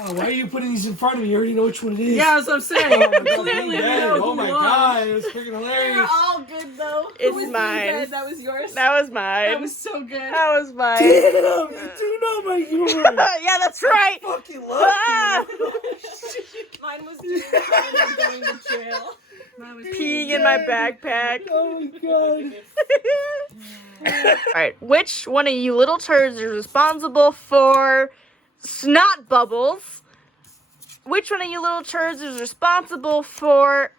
Oh, why are you putting these in front of me? You already know which one it is. Yeah, that's what I'm saying. Oh my God, Clearly, Bean we Dead. know Oh who my won. God, it was freaking They're hilarious. all good though. It's Who was mine. Dead? That was yours. That was mine. That was so good. That was mine. Damn, you do know my humor. Yeah, that's right. Fucking love Ah! Mine was James Harden going to jail. Mine was Peeing in my backpack. Oh my God. Alright, which one of you little turds is responsible for snot bubbles? Which one of you little turds is responsible for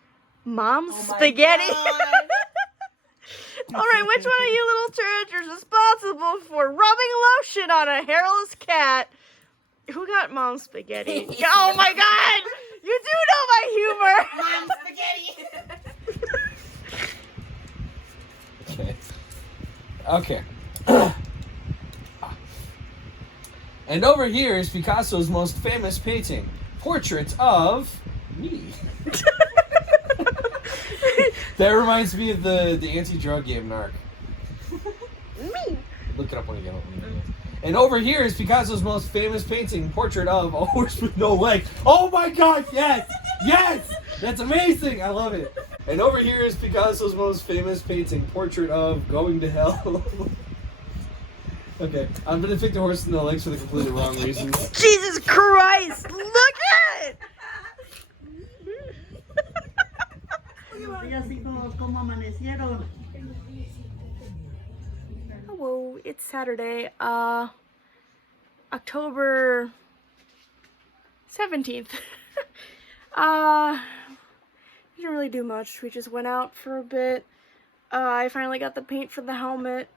mom's spaghetti? Alright, which one of you little turds is responsible for rubbing lotion on a hairless cat? Who got mom's spaghetti? Oh my God! You do know my humor! Mom's spaghetti. Okay. Okay. And over here is Picasso's most famous painting, Portraits of Me. That reminds me of the anti-drug game Narc. Me. Look it up when you get it. And over here is Picasso's most famous painting, Portrait of a Horse with No Legs. Oh my God, yes! Yes! That's amazing! I love it. And over here is Picasso's most famous painting, Portrait of Going to Hell. Okay, I'm gonna pick the Horse with No Legs for the completely wrong reasons. Jesus Christ! Look at it! Hello, it's Saturday, October 17th. We didn't really do much. We just went out for a bit. I finally got the paint for the helmet,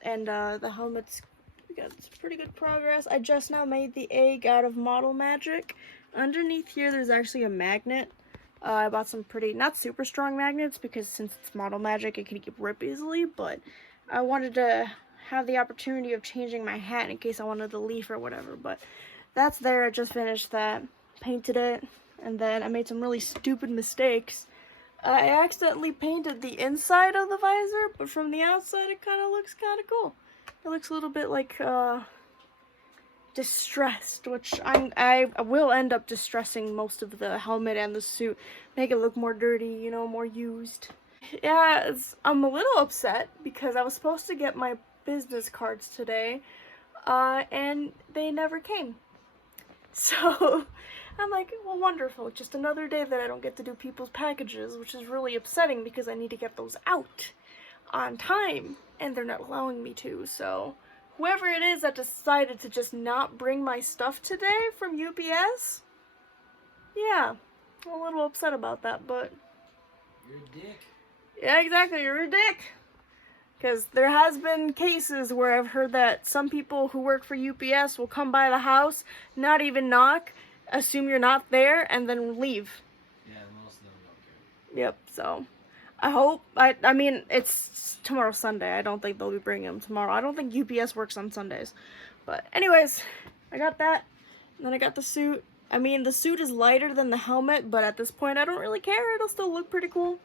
and the helmet's we got pretty good progress. I just now made the egg out of Model Magic. Underneath here, there's actually a magnet. I bought some pretty, not super strong magnets, because since it's Model Magic, it can rip easily, but I wanted to have the opportunity of changing my hat in case I wanted to leaf or whatever, but that's there. I just finished that, painted it, and then I made some really stupid mistakes. I accidentally painted the inside of the visor, but from the outside it kind of looks kind of cool. It looks a little bit like distressed, which I will end up distressing most of the helmet and the suit, make it look more dirty, you know, more used. Yeah, I'm a little upset because I was supposed to get my business cards today, and they never came. So I'm like, well, wonderful, just another day that I don't get to do people's packages, which is really upsetting because I need to get those out on time, and they're not allowing me to. So whoever it is that decided to just not bring my stuff today from UPS, yeah, I'm a little upset about that, but You're a dick. yeah, exactly, you're a dick. Because there has been cases where I've heard that some people who work for UPS will come by the house, not even knock, assume you're not there, and then leave. Yeah, most of them don't care. Yep, so I hope, I mean, it's tomorrow Sunday. I don't think they'll be bringing them tomorrow. I don't think UPS works on Sundays. But anyways, I got that, and then I got the suit. I mean, the suit is lighter than the helmet, but at this point I don't really care. It'll still look pretty cool.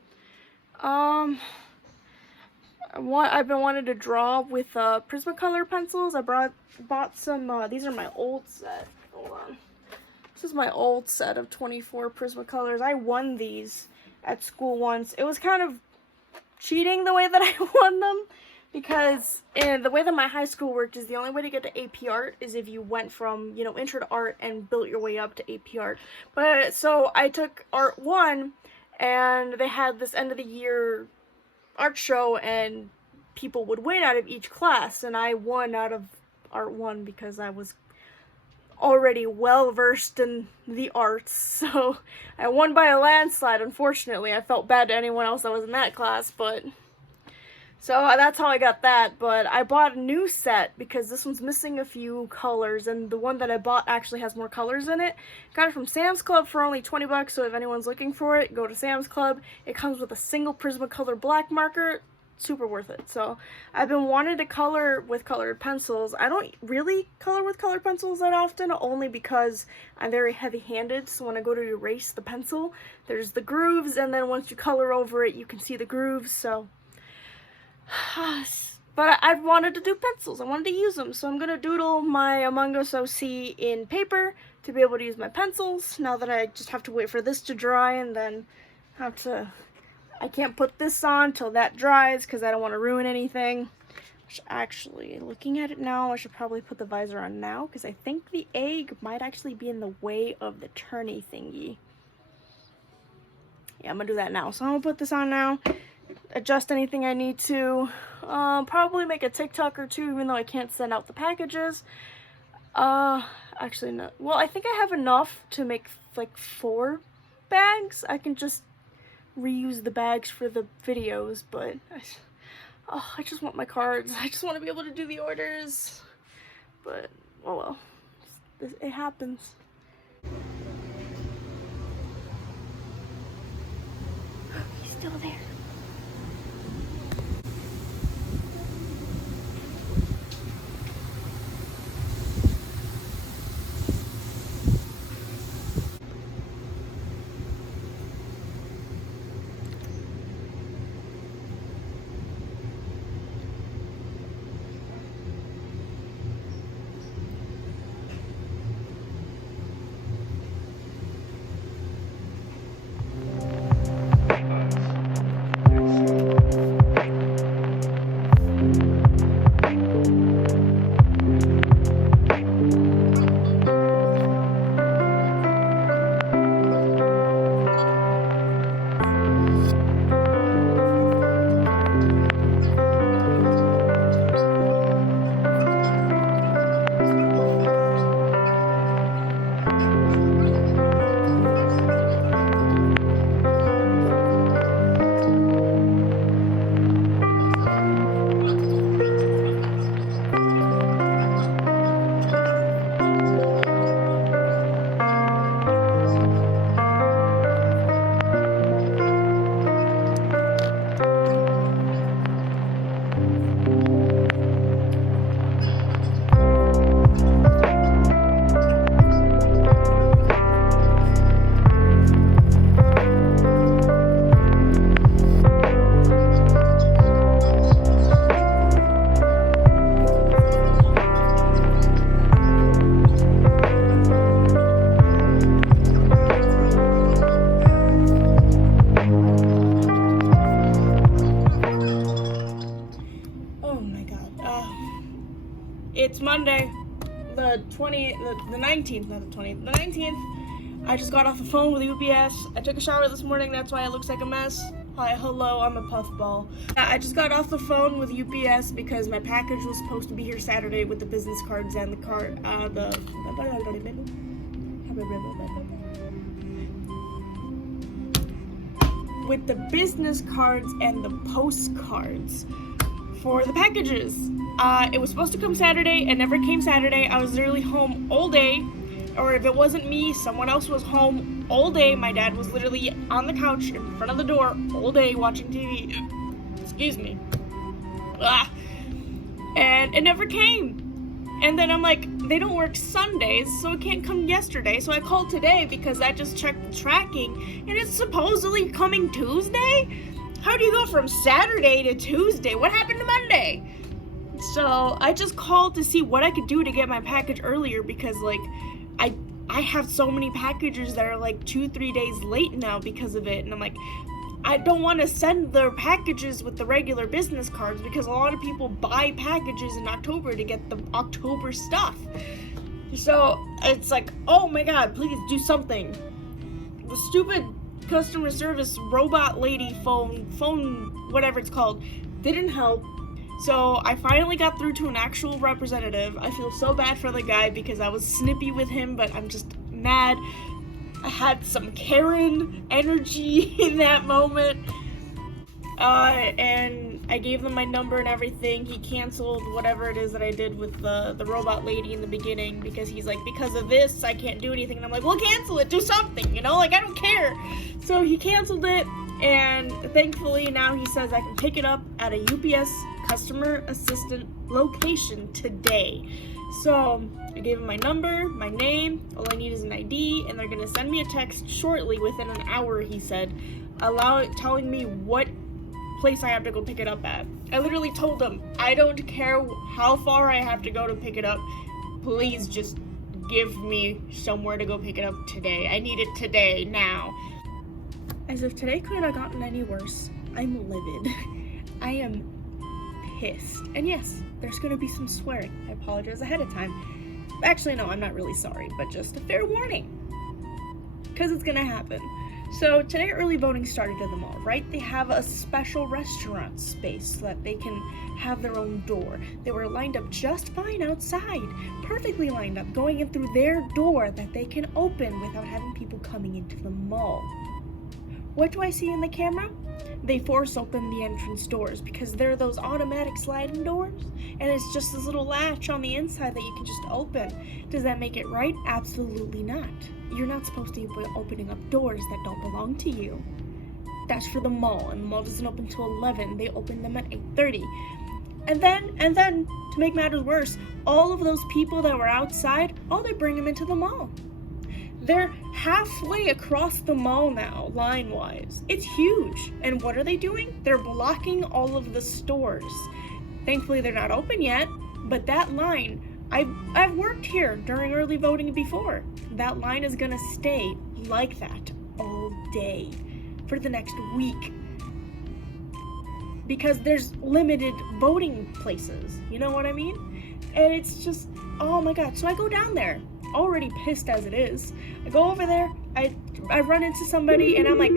I've been wanting to draw with Prismacolor pencils. I bought some, these are my old set. Hold on. This is my old set of 24 Prismacolors. I won these at school once. It was kind of cheating the way that I won them, because the way that my high school worked is the only way to get to AP Art is if you went from, you know, Intro to Art and built your way up to AP Art. But so I took Art 1, and they had this end of the year art show, and people would win out of each class, and I won out of Art 1 because I was already well versed in the arts. So I won by a landslide. Unfortunately, I felt bad to anyone else that was in that class, but so that's how I got that. But I bought a new set because this one's missing a few colors, and the one that I bought actually has more colors in it. Got it from Sam's Club for only 20 bucks, so if anyone's looking for it, go to Sam's Club. It comes with a single Prismacolor black marker. Super worth it. So I've been wanting to color with colored pencils. I don't really color with colored pencils that often, only because I'm very heavy-handed. So when I go to erase the pencil, there's the grooves, and then once you color over it, you can see the grooves. So But I wanted to do pencils. I wanted to use them. So I'm going to doodle my Among Us OC in paper to be able to use my pencils. Now that I just have to wait for this to dry and then I can't put this on till that dries because I don't want to ruin anything. Which actually, looking at it now, I should probably put the visor on now because I think the egg might actually be in the way of the turny thingy. Yeah, I'm going to do that now. So I'm going to put this on now. Adjust anything I need to. Probably make a TikTok or two, even though I can't send out the packages. Actually no. Well, I think I have enough to make like 4 bags. I can just reuse the bags for the videos, but I just want my cards. I just want to be able to do the orders. But oh well, it happens. He's still there. It's Monday, the 19th, not the 20th, the 19th. I just got off the phone with UPS. I took a shower this morning, that's why it looks like a mess. Hi, hello, I'm a puffball. I just got off the phone with UPS because my package was supposed to be here Saturday with the business cards and the card, with the business cards and the postcards for the packages. It was supposed to come Saturday. It never came Saturday. I was literally home all day. Or if it wasn't me, someone else was home all day. My dad was literally on the couch in front of the door all day watching TV. Excuse me. And it never came. And then I'm like, they don't work Sundays, so it can't come yesterday. So I called today because I just checked the tracking, and it's supposedly coming Tuesday? How do you go from Saturday to Tuesday? What happened to Monday? So I just called to see what I could do to get my package earlier because, like, I have so many packages that are like 2-3 days late now because of it. And I'm like, I don't want to send their packages with the regular business cards because a lot of people buy packages in October to get the October stuff. So it's like, oh my god, please do something. The stupid customer service robot lady phone, whatever it's called, didn't help. So I finally got through to an actual representative. I feel so bad for the guy because I was snippy with him, but I'm just mad. I had some Karen energy in that moment. And I gave them my number and everything. He canceled whatever it is that I did with the robot lady in the beginning because he's like, because of this, I can't do anything. And I'm like, well, cancel it, do something, you know? Like, I don't care. So he canceled it, and thankfully now he says I can pick it up at a UPS customer assistant location today. So I gave him my number, my name, all I need is an ID, and they're gonna send me a text shortly, within an hour, he said, telling me what place I have to go pick it up at. I literally told them, I don't care how far I have to go to pick it up. Please just give me somewhere to go pick it up today. I need it today, now. As if today could have gotten any worse, I'm livid. I am pissed. And yes, there's gonna be some swearing. I apologize ahead of time. Actually, no, I'm not really sorry, but just a fair warning. Because it's gonna happen. So today early voting started in the mall, right? They have a special restaurant space so that they can have their own door. They were lined up just fine outside, perfectly lined up, going in through their door that they can open without having people coming into the mall. What do I see in the camera? They force open the entrance doors because they're those automatic sliding doors, and it's just this little latch on the inside that you can just open. Does that make it right? Absolutely not. You're not supposed to be opening up doors that don't belong to you. That's for the mall, and the mall doesn't open till 11. They open them at 8:30. And then, to make matters worse, all of those people that were outside, they bring them into the mall. They're halfway across the mall now, line-wise. It's huge. And what are they doing? They're blocking all of the stores. Thankfully, they're not open yet, but that line, I've worked here during early voting before. That line is gonna stay like that all day for the next week. Because there's limited voting places, you know what I mean? And it's just, oh my god. So I go down there, already pissed as it is. I go over there, I run into somebody, and I'm like,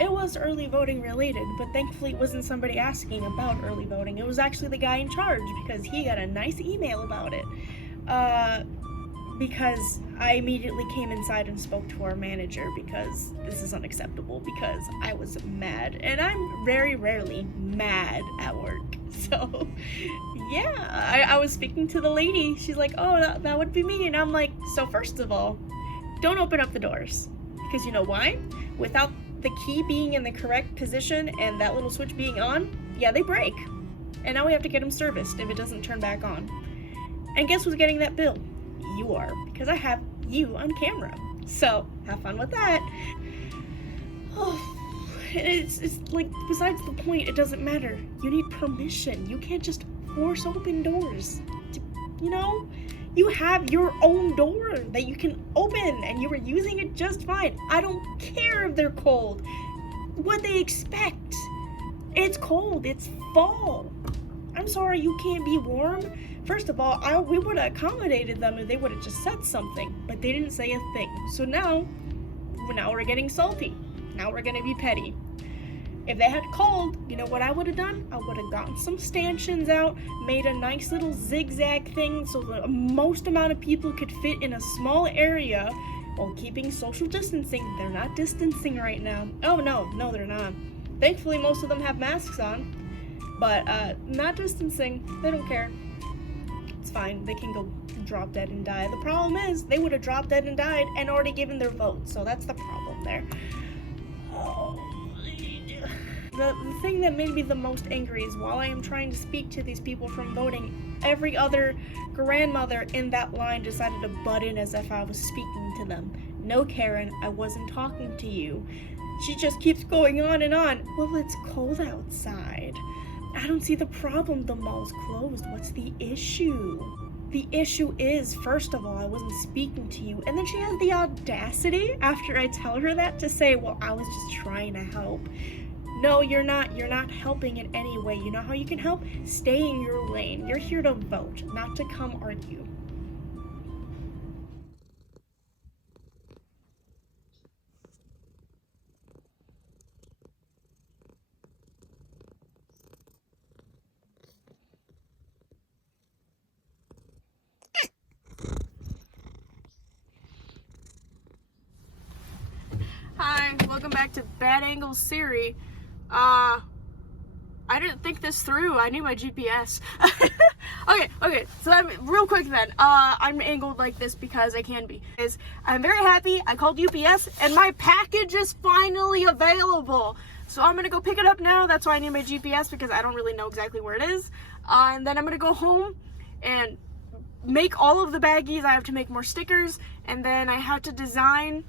it was early voting related, but thankfully it wasn't somebody asking about early voting. It was actually the guy in charge, because he got a nice email about it. Because I immediately came inside and spoke to our manager, because this is unacceptable, because I was mad, and I'm very rarely mad at work. So yeah, I was speaking to the lady. She's like, oh, that would be me. And I'm like, so first of all, don't open up the doors, because you know why? Without the key being in the correct position and that little switch being on, yeah, they break. And now we have to get them serviced if it doesn't turn back on. And guess who's getting that bill? You are, because I have you on camera. So have fun with that. Oh, it's like, besides the point, it doesn't matter. You need permission. You can't just force open doors. You know? You have your own door that you can open, and you were using it just fine. I don't care if they're cold. What they expect? It's cold. It's fall. I'm sorry you can't be warm. First of all, we would have accommodated them if they would have just said something, but they didn't say a thing. So now we're getting salty. Now we're gonna be petty. If they had called, you know what I would have done? I would have gotten some stanchions out, made a nice little zigzag thing so the most amount of people could fit in a small area while keeping social distancing. They're not distancing right now. Oh, no, they're not. Thankfully, most of them have masks on, but not distancing. They don't care. It's fine. They can go drop dead and die. The problem is they would have dropped dead and died and already given their vote, so that's the problem there. The thing that made me the most angry is while I am trying to speak to these people from voting, every other grandmother in that line decided to butt in as if I was speaking to them. No, Karen, I wasn't talking to you. She just keeps going on and on. Well, it's cold outside. I don't see the problem. The mall's closed. What's the issue? The issue is, first of all, I wasn't speaking to you. And then she has the audacity, after I tell her that, to say, well, I was just trying to help. No, you're not. You're not helping in any way. You know how you can help? Stay in your lane. You're here to vote, not to come argue. Hi, welcome back to Bad Angles Siri. I didn't think this through. I need my GPS. Okay, so real quick then. I'm angled like this because I can be. I'm very happy. I called UPS and my package is finally available. So I'm gonna go pick it up now. That's why I need my GPS, because I don't really know exactly where it is. And then I'm gonna go home and make all of the baggies. I have to make more stickers, and then I have to design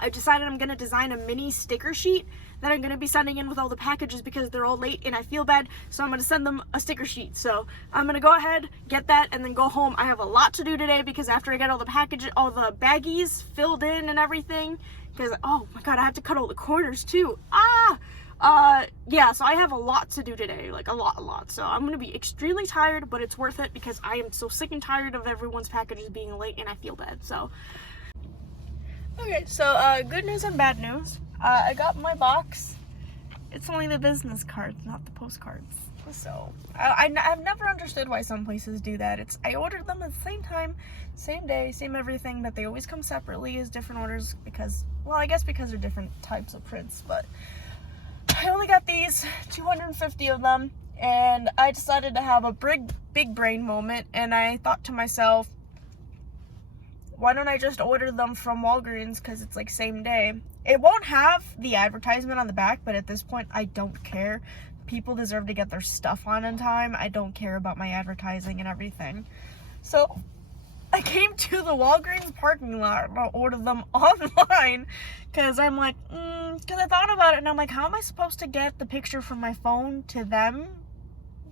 I decided I'm going to design a mini sticker sheet that I'm going to be sending in with all the packages because they're all late and I feel bad, so I'm going to send them a sticker sheet. So I'm going to go ahead, get that, and then go home. I have a lot to do today because after I get all the baggies filled in and everything, because, oh my god, I have to cut all the corners too. Yeah, so I have a lot to do today, like a lot. So I'm going to be extremely tired, but it's worth it because I am so sick and tired of everyone's packages being late and I feel bad, so. Okay, so good news and bad news. I got my box. It's only the business cards, not the postcards. So I've never understood why some places do that. I ordered them at the same time, same day, same everything, but they always come separately as different orders because, well, I guess because they're different types of prints. But I only got these 250 of them, and I decided to have a big brain moment, and I thought to myself, why don't I just order them from Walgreens because it's like same day. It won't have the advertisement on the back, but at this point I don't care. People deserve to get their stuff on in time. I don't care about my advertising and everything. So I came to the Walgreens parking lot to order them online because I'm like, because I thought about it and I'm like, how am I supposed to get the picture from my phone to them?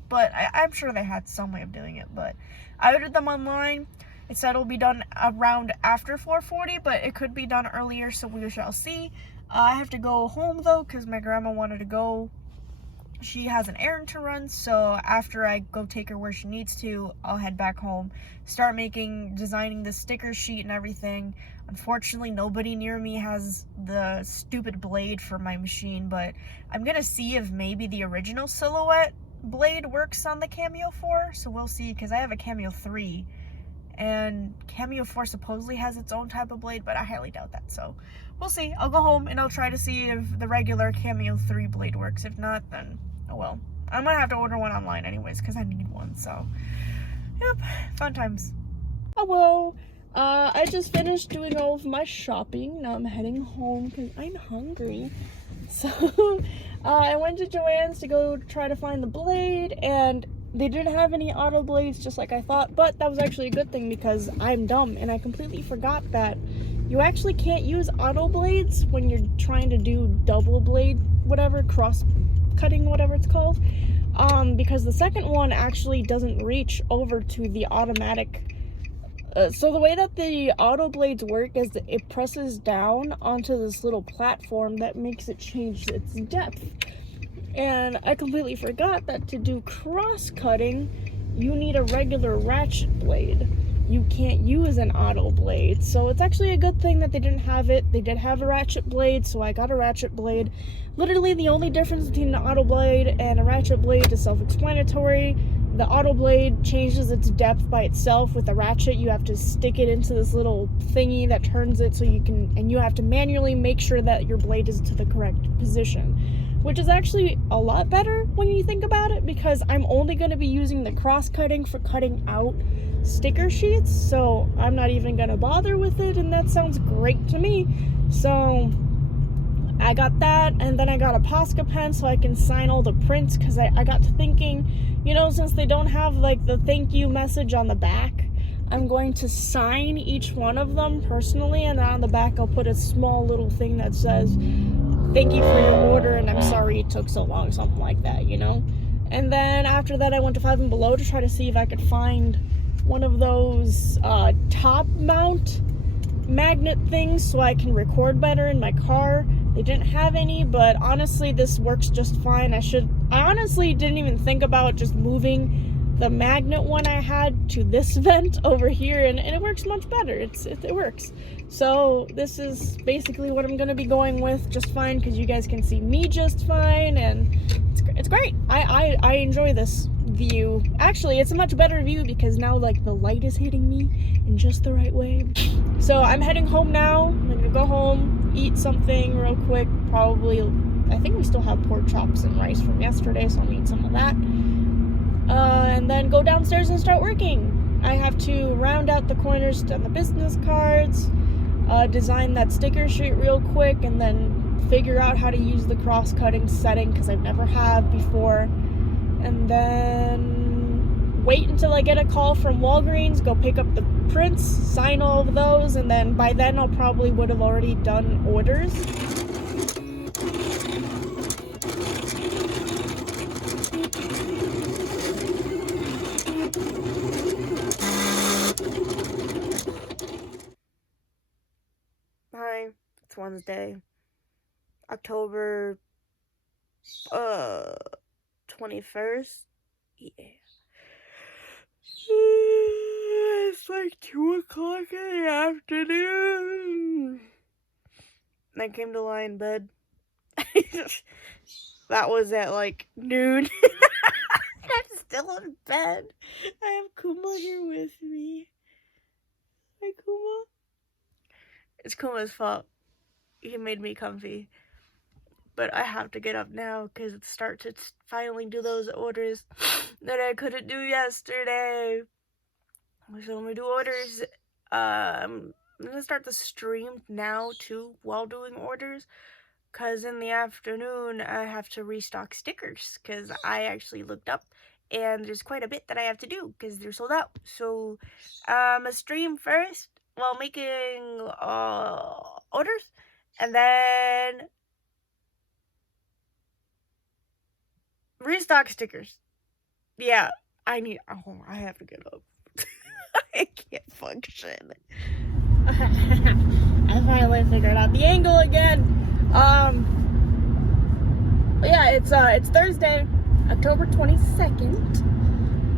But I'm sure they had some way of doing it, but I ordered them online. It said it'll be done around after 4:40, but it could be done earlier, so we shall see. I have to go home, though, because my grandma wanted to go. She has an errand to run, so after I go take her where she needs to, I'll head back home, start designing the sticker sheet and everything. Unfortunately, nobody near me has the stupid blade for my machine, but I'm going to see if maybe the original Silhouette blade works on the Cameo 4, so we'll see, because I have a Cameo 3. And Cameo 4 supposedly has its own type of blade, but I highly doubt that, so we'll see. I'll go home and I'll try to see if the regular Cameo 3 blade works. If not, then oh well. I'm gonna have to order one online anyways, because I need one, so yep, fun times. Hello. I just finished doing all of my shopping. Now I'm heading home because I'm hungry. So I went to Joann's to go try to find the blade, and they didn't have any auto blades, just like I thought, but that was actually a good thing because I'm dumb and I completely forgot that you actually can't use auto blades when you're trying to do double blade, whatever, cross cutting, whatever it's called, because the second one actually doesn't reach over to the automatic. So the way that the auto blades work is that it presses down onto this little platform that makes it change its depth. And I completely forgot that to do cross-cutting, you need a regular ratchet blade. You can't use an auto blade. So it's actually a good thing that they didn't have it. They did have a ratchet blade, so I got a ratchet blade. Literally the only difference between an auto blade and a ratchet blade is self-explanatory. The auto blade changes its depth by itself. With a ratchet, you have to stick it into this little thingy that turns it so you can, and you have to manually make sure that your blade is to the correct position. Which is actually a lot better when you think about it, because I'm only going to be using the cross-cutting for cutting out sticker sheets, so I'm not even going to bother with it, and that sounds great to me. So I got that, and then I got a Posca pen so I can sign all the prints, because I got to thinking, you know, since they don't have like the thank you message on the back, I'm going to sign each one of them personally, and on the back I'll put a small little thing that says, thank you for your order, and I'm sorry it took so long, something like that, you know? And then after that, I went to Five and Below to try to see if I could find one of those top mount magnet things so I can record better in my car. They didn't have any, but honestly, this works just fine. I honestly didn't even think about just moving the magnet one I had to this vent over here, and it works much better. It works. So this is basically what I'm going to be going with just fine, because you guys can see me just fine, and it's great. I enjoy this view. Actually, it's a much better view because now like the light is hitting me in just the right way. So I'm heading home now. I'm going to go home, eat something real quick. Probably, I think we still have pork chops and rice from yesterday, so I'll eat some of that. And then go downstairs and start working. I have to round out the corners on the business cards, design that sticker sheet real quick, and then figure out how to use the cross-cutting setting because I've never have before. And then wait until I get a call from Walgreens, go pick up the prints, sign all of those, and then by then I'll probably would have already done orders. Hi, it's Wednesday, October 21st. Yeah. It's like 2 o'clock in the afternoon. And I came to lie in bed. That was at like noon. I'm still in bed. I have Kuma here with me. Hi, Kuma. It's Kuma's fault. He made me comfy. But I have to get up now because it starts to finally do those orders that I couldn't do yesterday. So when we do orders, I'm gonna start the stream now too while doing orders, because in the afternoon I have to restock stickers because I actually looked up and there's quite a bit that I have to do because they're sold out. So a stream first while making orders, and then restock stickers. Yeah, I have to get up. I can't function. I finally figured out the angle again. Yeah, it's Thursday, October 22nd.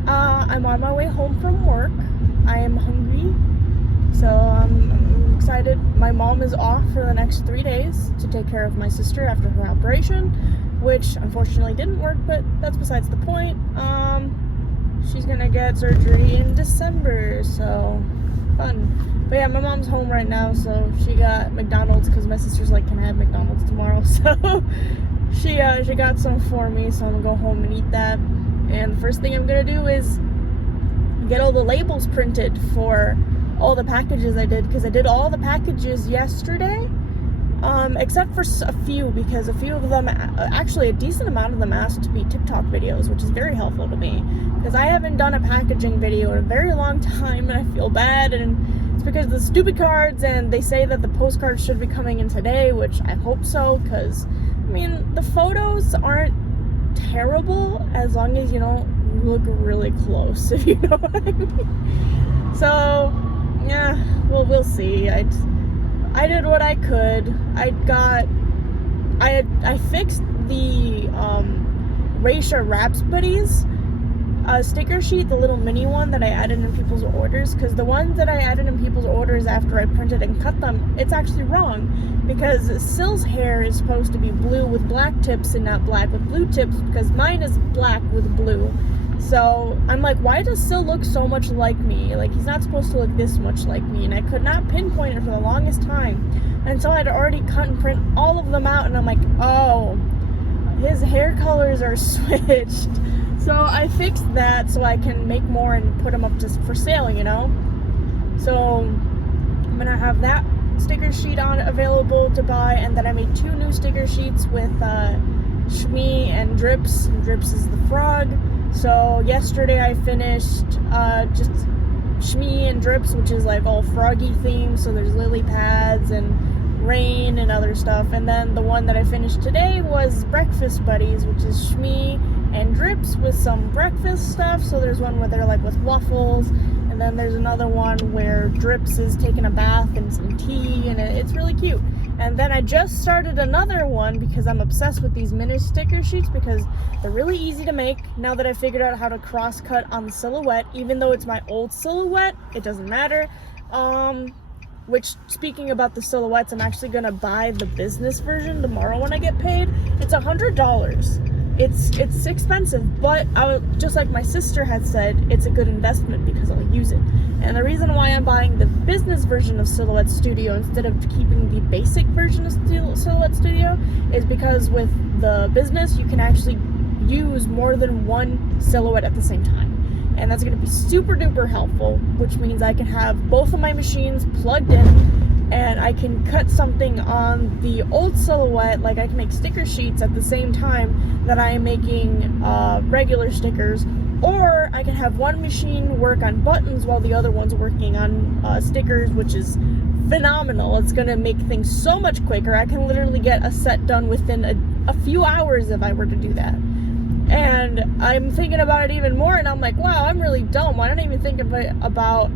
I'm on my way home from work. I am hungry, so I'm excited. My mom is off for the next 3 days to take care of my sister after her operation, which unfortunately didn't work, but that's besides the point. She's gonna get surgery in December, so fun. But yeah, my mom's home right now, so she got McDonald's because my sister's like, can I have McDonald's tomorrow? So she got some for me, so I'm gonna go home and eat that. And the first thing I'm gonna do is get all the labels printed for all the packages I did, because I did all the packages yesterday. Except for a few, because a few of them, actually a decent amount of them asked to be TikTok videos, which is very helpful to me, because I haven't done a packaging video in a very long time, and I feel bad, and it's because of the stupid cards, and they say that the postcards should be coming in today, which I hope so, because, I mean, the photos aren't terrible, as long as you don't look really close, if you know what I mean. So, yeah, well, we'll see. I did what I could. I fixed the Raisha Raps Buddies sticker sheet, the little mini one that I added in people's orders, because the ones that I added in people's orders after I printed and cut them, it's actually wrong, because Sill's hair is supposed to be blue with black tips and not black with blue tips, because mine is black with blue. So I'm like, why does Sill look so much like me? Like, he's not supposed to look this much like me, and I could not pinpoint it for the longest time. And so I'd already cut and print all of them out, and I'm like, oh, his hair colors are switched. So I fixed that so I can make more and put them up just for sale, you know? So I'm gonna have that sticker sheet on available to buy, and then I made 2 new sticker sheets with Shmee and Drips. And Drips is the frog. So yesterday I finished just Shmee and Drips, which is like all froggy themed, so there's lily pads and rain and other stuff. And then the one that I finished today was Breakfast Buddies, which is Shmee and Drips with some breakfast stuff. So there's one where they're like with waffles, and then there's another one where Drips is taking a bath and some tea, and it's really cute. And then I just started another one because I'm obsessed with these mini sticker sheets, because they're really easy to make now that I figured out how to cross cut on the silhouette. Even though it's my old silhouette, it doesn't matter. Which, speaking about the silhouettes, I'm actually gonna buy the business version tomorrow when I get paid. It's $100. It's expensive, but just like my sister had said, it's a good investment because I'll use it. And the reason why I'm buying the business version of Silhouette Studio instead of keeping the basic version of Silhouette Studio is because with the business, you can actually use more than one silhouette at the same time. And that's going to be super duper helpful, which means I can have both of my machines plugged in, and I can cut something on the old silhouette, like I can make sticker sheets at the same time that I am making regular stickers, Or I can have one machine work on buttons while the other one's working on stickers, which is phenomenal. It's gonna make things so much quicker. I can literally get a set done within a few hours if I were to do that. And I'm thinking about it even more, and I'm like, wow, I'm really dumb. I don't even think about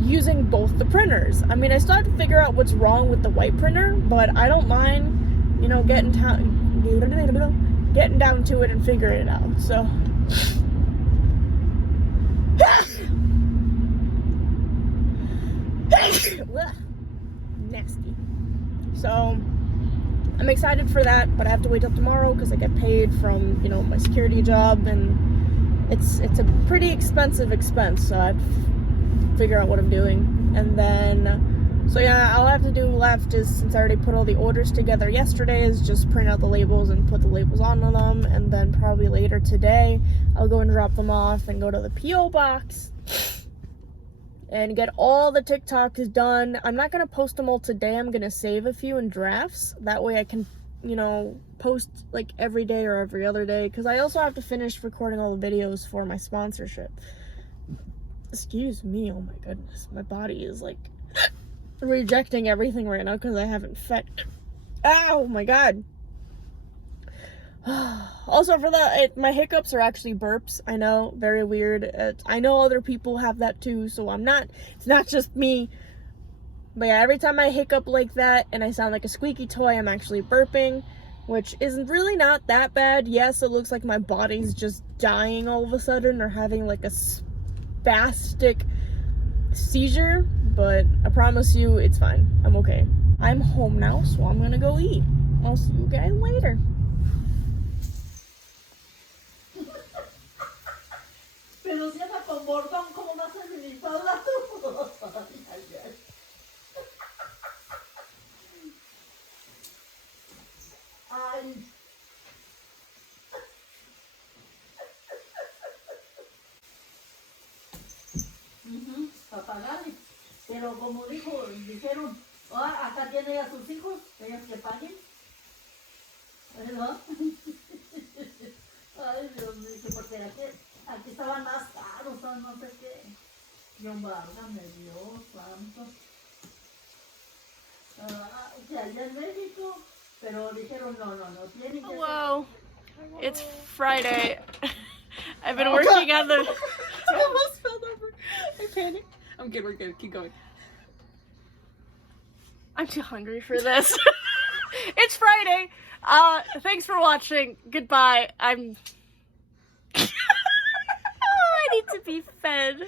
using both the printers. I mean, I still have to figure out what's wrong with the white printer, but I don't mind, you know, getting down to it and figuring it out. So nasty. So I'm excited for that, but I have to wait till tomorrow because I get paid from, you know, my security job, and it's a pretty expensive expense, so I have to figure out what I'm doing. And then, so yeah, all I have to do left is, since I already put all the orders together yesterday, is just print out the labels and put the labels on them, and then probably later today I'll go and drop them off and go to the P.O. box and get all the TikToks done. I'm not gonna post them all today. I'm gonna save a few in drafts. That way I can, you know, post like every day or every other day, because I also have to finish recording all the videos for my sponsorship. Excuse me, oh my goodness. My body is like rejecting everything right now because I haven't fed. Oh my god. Also, for that, my hiccups are actually burps. I know, very weird. I know other people have that too, so it's not just me. But yeah, every time I hiccup like that and I sound like a squeaky toy, I'm actually burping, which is really not that bad. Yes, it looks like my body's just dying all of a sudden, or having like a spastic seizure, but I promise you it's fine. I'm okay. I'm home now, so I'm gonna go eat. I'll see you guys later. Pero si anda con bordón, ¿cómo vas a venir para la Ay. Pagarle. Pero como dijeron, hasta tiene a sus hijos, ellos que paguen. ¿Verdad? Ay, Dios mío, porque aquí estaban más caros, no sé qué. Dios, válgame Dios, santo. Que allá en México, pero dijeron, no, tienen que Hello, it's Friday. I've been working on the... I almost fell over. I panicked. I'm good, we're good. Keep going. I'm too hungry for this. It's Friday. Thanks for watching. Goodbye. I need to be fed.